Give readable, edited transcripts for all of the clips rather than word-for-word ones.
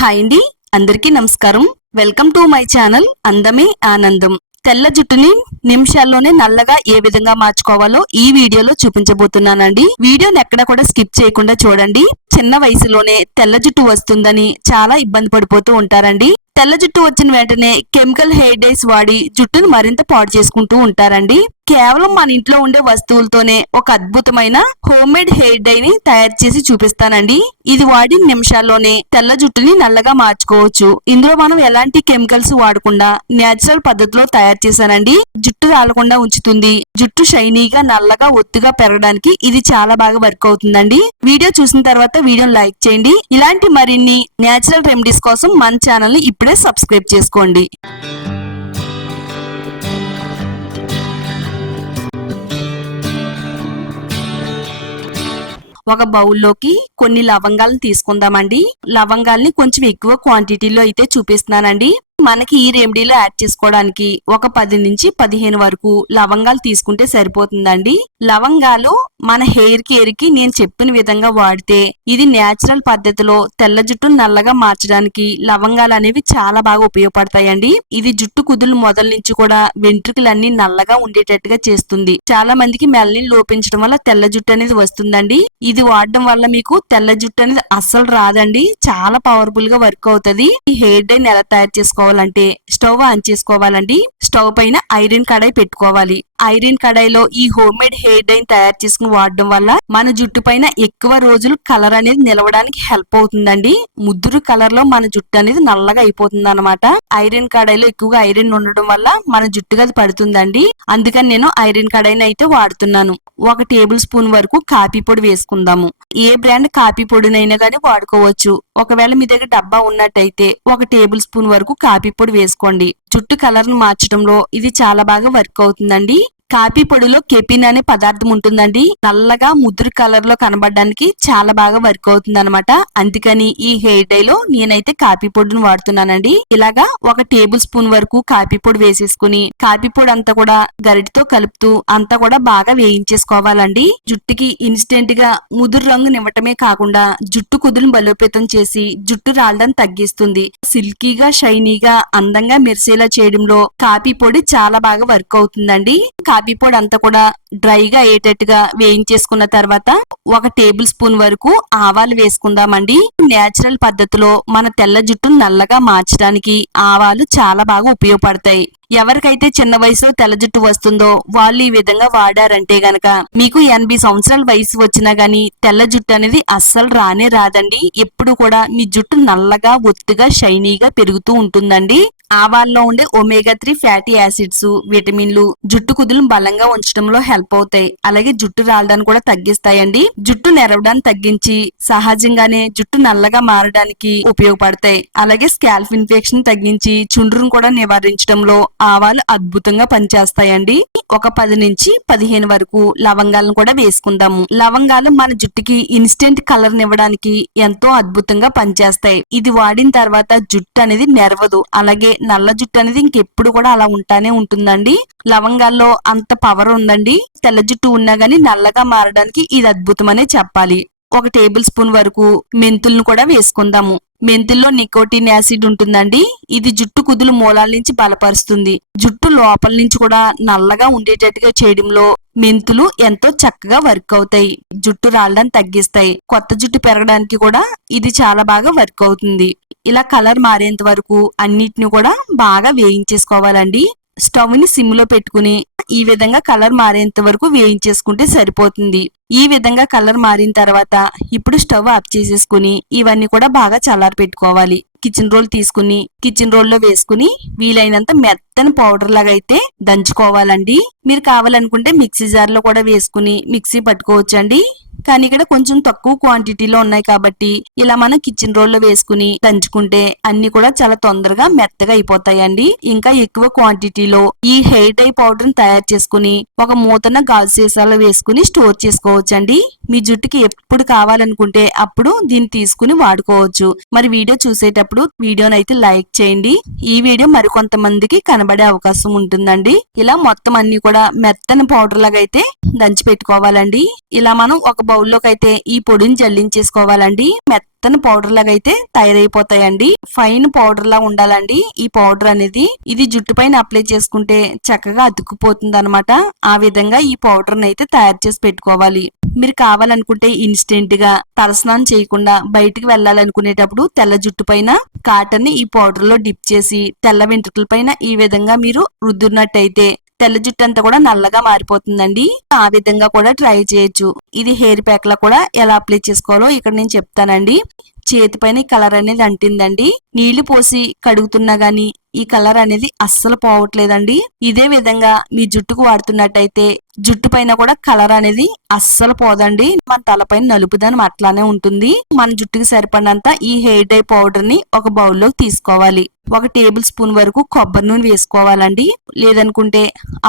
Hi అండి, అందరికీ నమస్కారం. వెల్కమ్ టు మై ఛానల్ అందమే ఆనందం. తెల్ల జుట్టుని నిమిషాల్లోనే నల్లగా ఏ విధంగా మార్చుకోవాలో ఈ వీడియోలో చూపించబోతున్నానండి. వీడియోని ఎక్కడ కూడా స్కిప్ చేయకుండా చూడండి. చిన్న వయసులోనే తెల్ల జుట్టు వస్తుందని చాలా ఇబ్బంది పడిపోతూ ఉంటారండి. తెల్ల జుట్టు వచ్చిన వెంటనే కెమికల్ హెయిర్ డైస్ వాడి జుట్టును మరింత పాడు చేసుకుంటూ ఉంటారండి. కేవలం మన ఇంట్లో ఉండే వస్తువులతోనే ఒక అద్భుతమైన హోమ్ మేడ్ హెయిర్ డై ని తయారు చేసి చూపిస్తానండి. ఇది వాడి నిమిషాల్లోనే తెల్ల జుట్టుని నల్లగా మార్చుకోవచ్చు. ఇందులో మనం ఎలాంటి కెమికల్స్ వాడకుండా నేచురల్ పద్ధతిలో తయారు చేశానండి. జుట్టు రాలకుండా ఉంచుతుంది. జుట్టు షైనీగా నల్లగా ఒత్తుగా పెరగడానికి ఇది చాలా బాగా వర్క్ అవుతుందండి. వీడియో చూసిన తర్వాత వీడియోని లైక్ చేయండి. ఇలాంటి మరిన్ని నేచురల్ రెమెడీస్ కోసం మన ఛానల్ ని ఇప్పుడే సబ్స్క్రైబ్ చేసుకోండి. ఒక బౌల్లోకి కొన్ని లవంగాలను తీసుకుందామండి. లవంగాల్ని కొంచెం ఎక్కువ క్వాంటిటీలో అయితే చూపిస్తున్నానండి. మనకి ఈ రెమెడీలో యాడ్ చేసుకోవడానికి ఒక 10 నుంచి 15 వరకు లవంగాలు తీసుకుంటే సరిపోతుందండి. లవంగాలు మన హెయిర్ కేర్ కి నేను చెప్పిన విధంగా వాడితే ఇది నేచురల్ పద్ధతిలో తెల్ల జుట్టును నల్లగా మార్చడానికి లవంగాలు అనేవి చాలా బాగా ఉపయోగపడతాయండి. ఇది జుట్టు కుదులు మొదల నుంచి కూడా వెంట్రుకలన్నీ నల్లగా ఉండేటట్టుగా చేస్తుంది. చాలా మందికి మెల్లిని లోపించడం వల్ల తెల్ల జుట్టు అనేది వస్తుందండి. ఇది వాడడం వల్ల మీకు తెల్ల జుట్టు అనేది అస్సలు రాదండి. చాలా పవర్ఫుల్ గా వర్క్ అవుతుంది. ఈ హెయిర్ డై ఎలా తయారు చేసుకోవాలంటే స్టవ్ ఆన్ చేసుకోవాలండి. స్టవ్ పైన ఐరన్ కడాయి పెట్టుకోవాలి. ఐరన్ కడాయిలో ఈ హోమ్ మేడ్ హెయిర్ డై తయారు చేసుకుని వాడడం వల్ల మన జుట్టు పైన ఎక్కువ రోజులు కలర్ అనేది నిలవడానికి హెల్ప్ అవుతుందండి. ముద్దురు కలర్ లో మన జుట్టు అనేది నల్లగా అయిపోతుంది అనమాట. ఐరన్ కడాయిలో ఎక్కువగా ఐరన్ ఉండడం వల్ల మన జుట్టుగా అది పడుతుందండి. అందుకని నేను ఐరన్ కడాయిని అయితే వాడుతున్నాను. 1 టేబుల్ స్పూన్ వరకు కాఫీ పొడి వేసుకుందాము. ఏ బ్రాండ్ కాఫీ పొడినైనా కానీ వాడుకోవచ్చు. ఒకవేళ మీ దగ్గర డబ్బా ఉన్నట్టయితే 1 టేబుల్ స్పూన్ వరకు కాఫీ పొడి వేసుకోండి. జుట్టు కలర్ ను మార్చడంలో ఇది చాలా బాగా వర్క్ అవుతుందండి. కాఫీ పొడిలో కెపిన్ అనే పదార్థం ఉంటుందండి. నల్లగా ముదురు కలర్ లో కనబడడానికి చాలా బాగా వర్క్ అవుతుంది అనమాట. అందుకని ఈ హెయిర్ డై లో నేనైతే కాఫీ పొడిని వాడుతున్నానండి. ఇలాగా 1 టేబుల్ స్పూన్ వరకు కాఫీ పొడి వేసేసుకుని కాఫీ పొడి అంతా కూడా గరిటితో కలుపుతూ అంతా కూడా బాగా వేయించేసుకోవాలండి. జుట్టుకి ఇన్స్టెంట్ గా ముదురు రంగు నివ్వటమే కాకుండా జుట్టు కుదులను బలోపేతం చేసి జుట్టు రాలడం తగ్గిస్తుంది. సిల్కీగా షైనీగా అందంగా మెరిసేలా చేయడంలో కాఫీ పొడి చాలా బాగా వర్క్ అవుతుందండి. కాఫీ పొడి అంతా కూడా డ్రైగా అయ్యేటట్టుగా వేయించేసుకున్న తర్వాత 1 టేబుల్ స్పూన్ వరకు ఆవాలు వేసుకుందామండి. నేచురల్ పద్ధతిలో మన తెల్ల జుట్టును నల్లగా మార్చడానికి ఆవాలు చాలా బాగా ఉపయోగపడతాయి. ఎవరికైతే చిన్న వయసులో తెల్ల జుట్టు వస్తుందో వాళ్ళు ఈ విధంగా వాడారంటే గనక మీకు 80 సంవత్సరాల వయసు వచ్చినా గానీ తెల్ల జుట్టు అనేది అస్సలు రానే రాదండి. ఎప్పుడు కూడా మీ జుట్టు నల్లగా ఒత్తుగా షైనీగా పెరుగుతూ ఉంటుందండి. ఆవాల్లో ఉండే ఒమేగా 3 ఫ్యాటీ యాసిడ్స్ విటమిన్లు జుట్టు కుదులను బలంగా ఉంచడంలో హెల్ప్ అవుతాయి. అలాగే జుట్టు రాలడాన్ని కూడా తగ్గిస్తాయండి. జుట్టు నెరవడాన్ని తగ్గించి సహజంగానే జుట్టు నల్లగా మారడానికి ఉపయోగపడతాయి. అలాగే స్కాల్ప్ ఇన్ఫెక్షన్ తగ్గించి చుండ్రును కూడా నివారించడంలో ఆవాలు అద్భుతంగా పనిచేస్తాయండి. ఒక 10 నుంచి 15 వరకు లవంగాలను కూడా వేసుకుందాము. లవంగాలు మన జుట్టుకి ఇన్స్టెంట్ కలర్ నివ్వడానికి ఎంతో అద్భుతంగా పనిచేస్తాయి. ఇది వాడిన తర్వాత జుట్టు అనేది నెరవదు. అలాగే నల్ల జుట్టు అనేది ఇంకెప్పుడు కూడా అలా ఉంటానే ఉంటుందండి. లవంగాల్లో అంత పవర్ ఉందండి. తెల్ల జుట్టు ఉన్నా గానీ నల్లగా మారడానికి ఇది అద్భుతమనే చెప్పాలి. 1 టేబుల్ స్పూన్ వరకు మెంతులను కూడా వేసుకుందాము. మెంతుల్లో నికోటిన్ యాసిడ్ ఉంటుందండి. ఇది జుట్టు కుదులు మూలాల నుంచి బలపరుస్తుంది. జుట్టు లోపల నుంచి కూడా నల్లగా ఉండేటట్టుగా చేయడంలో మెంతులు ఎంతో చక్కగా వర్క్ అవుతాయి. జుట్టు రాలడాన్ని తగ్గిస్తాయి. కొత్త జుట్టు పెరగడానికి కూడా ఇది చాలా బాగా వర్క్ అవుతుంది. ఇలా కలర్ మారేంత వరకు అన్నిటిని కూడా బాగా వేయించేసుకోవాలండి. స్టవ్ ని సిమ్ లో పెట్టుకుని ఈ విధంగా కలర్ మారేంత వరకు వేయించేసుకుంటే సరిపోతుంది. ఈ విధంగా కలర్ మారిన తర్వాత ఇప్పుడు స్టవ్ ఆఫ్ చేసేసుకుని ఇవన్నీ కూడా బాగా చల్లారి పెట్టుకోవాలి. కిచెన్ రోల్ తీసుకుని కిచెన్ రోల్ లో వేసుకుని వీలైనంత మెత్తని పౌడర్ లాగా అయితే దంచుకోవాలండి. మీరు కావాలనుకుంటే మిక్సీ జార్ లో కూడా వేసుకుని మిక్సీ పట్టుకోవచ్చండి. కానీ ఇక్కడ కొంచెం తక్కువ క్వాంటిటీలో ఉన్నాయి కాబట్టి ఇలా మనం కిచెన్ రోల్ లో వేసుకుని దంచుకుంటే అన్ని కూడా చాలా తొందరగా మెత్తగా అయిపోతాయండి. ఇంకా ఎక్కువ క్వాంటిటీలో ఈ హెయిర్ డై పౌడర్ ని తయారు చేసుకుని ఒక మూతన గాజు సీసాలో వేసుకుని స్టోర్ చేసుకోవచ్చండి. మీ జుట్టుకి ఎప్పుడు కావాలనుకుంటే అప్పుడు దీన్ని తీసుకుని వాడుకోవచ్చు. మరి వీడియో చూసేటప్పుడు వీడియోని అయితే లైక్ చేయండి. ఈ వీడియో మరికొంతమందికి కనబడే అవకాశం ఉంటుందండి. ఇలా మొత్తం అన్ని కూడా మెత్తని పౌడర్ లాగా అయితే దంచి పెట్టుకోవాలండి. ఇలా మనం ఒక బౌల్లోకి అయితే ఈ పొడిని జల్లించేసుకోవాలండి. మెత్తని పౌడర్ లాగా అయితే తయారైపోతాయండి. ఫైన్ పౌడర్ లా ఉండాలండి ఈ పౌడర్ అనేది. ఇది జుట్టు పైన అప్లై చేసుకుంటే చక్కగా అతుక్కుపోతుంది అనమాట. ఆ విధంగా ఈ పౌడర్ అయితే తయారు చేసి పెట్టుకోవాలి. మీరు కావాలనుకుంటే ఇన్స్టెంట్ గా తలస్నానం చేయకుండా బయటికి వెళ్ళాలనుకునేటప్పుడు తెల్ల జుట్టు పైన కాటన్ ని ఈ పౌడర్ లో డిప్ చేసి తెల్ల వెంట్రుకల పైన ఈ విధంగా మీరు రుద్దున్నట్టయితే తెల్ల జుట్టు అంతా కూడా నల్లగా మారిపోతుందండి. ఆ విధంగా కూడా ట్రై చేయొచ్చు. ఇది హెయిర్ ప్యాక్ లా కూడా ఎలా అప్లై చేసుకోవాలో ఇక్కడ నేను చెప్తానండి. చేతి పైన ఈ కలర్ అనేది అంటిందండి. నీళ్లు పోసి కడుగుతున్నా గానీ ఈ కలర్ అనేది అస్సలు పోవట్లేదండి. ఇదే విధంగా మీ జుట్టుకు వాడుతున్నట్టయితే జుట్టు పైన కూడా కలర్ అనేది అస్సలు పోదండి. మన తలపైన నలుపుదనం అట్లానే ఉంటుంది. మన జుట్టుకి సరిపడినంత ఈ హెయిర్ డై పౌడర్ ని ఒక బౌల్లోకి తీసుకోవాలి. 1 టేబుల్ స్పూన్ వరకు కొబ్బరి నూనె వేసుకోవాలండి. లేదనుకుంటే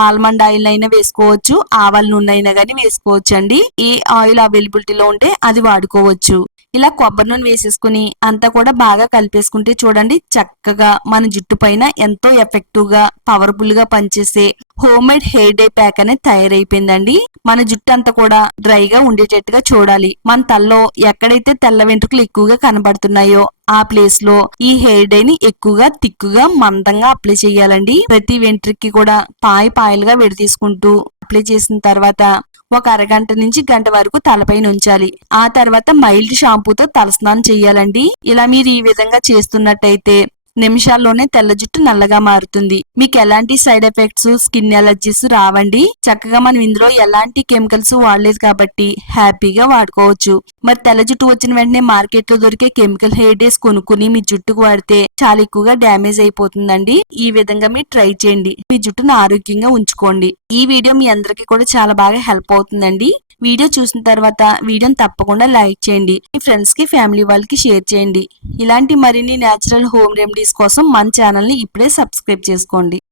ఆల్మండ్ ఆయిల్ అయినా వేసుకోవచ్చు, ఆవాల నూనె అయినా గానీ వేసుకోవచ్చు అండి. ఏ ఆయిల్ అవైలబిలిటీలో ఉంటే అది వాడుకోవచ్చు. ఇలా కొబ్బరి నూనె వేసేసుకుని అంతా కూడా బాగా కలిపేసుకుంటే చూడండి చక్కగా మన జుట్టు పైన ఎంతో ఎఫెక్టివ్ గా పవర్ఫుల్ గా పనిచేసే home made hair dye pack అనేది తయారైపోయిందండి. మన జుట్టు అంతా కూడా డ్రైగా ఉండేటట్టుగా చూడాలి. మన తల్లో ఎక్కడైతే తెల్ల వెంట్రుకలు ఎక్కువగా కనబడుతున్నాయో ఆ ప్లేస్ లో ఈ హెయిర్ డై ని ఎక్కువగా తిక్కుగా మందంగా అప్లై చేయాలండి. ప్రతి వెంట్రుకి కూడా పాయలుగా విడదీసుకుంటూ అప్లై చేసిన తర్వాత ఒక అరగంట నుంచి గంట వరకు తలపైన ఉంచాలి. ఆ తర్వాత మైల్డ్ షాంపూతో తలస్నానం చేయాలండి. ఇలా మీరు ఈ విధంగా చేస్తున్నట్టయితే నిమిషాల్లోనే తెల్ల జుట్టు నల్లగా మారుతుంది. మీకు ఎలాంటి సైడ్ ఎఫెక్ట్స్, స్కిన్ ఎలర్జీస్ రావండి. చక్కగా మనం ఇందులో ఎలాంటి కెమికల్స్ వాడలేదు కాబట్టి హ్యాపీగా వాడుకోవచ్చు. మరి తెల్ల జుట్టు వచ్చిన వెంటనే మార్కెట్ లో దొరికే కెమికల్ హెయిర్ డేస్ కొనుక్కుని మీ జుట్టుకు వాడితే చాలా ఎక్కువగా డ్యామేజ్ అయిపోతుందండి. ఈ విధంగా మీరు ట్రై చేయండి. మీ జుట్టును ఆరోగ్యంగా ఉంచుకోండి. ఈ వీడియో మీ అందరికీ కూడా చాలా బాగా హెల్ప్ అవుతుందండి. వీడియో చూసిన తర్వాత వీడియోని తప్పకుండా లైక్ చేయండి. మీ ఫ్రెండ్స్ కి, ఫ్యామిలీ వాళ్ళకి షేర్ చేయండి. ఇలాంటి మరిన్ని నేచురల్ హోమ్ రెమెడీస్ కోసం మన ఛానల్ ని ఇప్పుడే సబ్స్క్రైబ్ చేసుకోండి.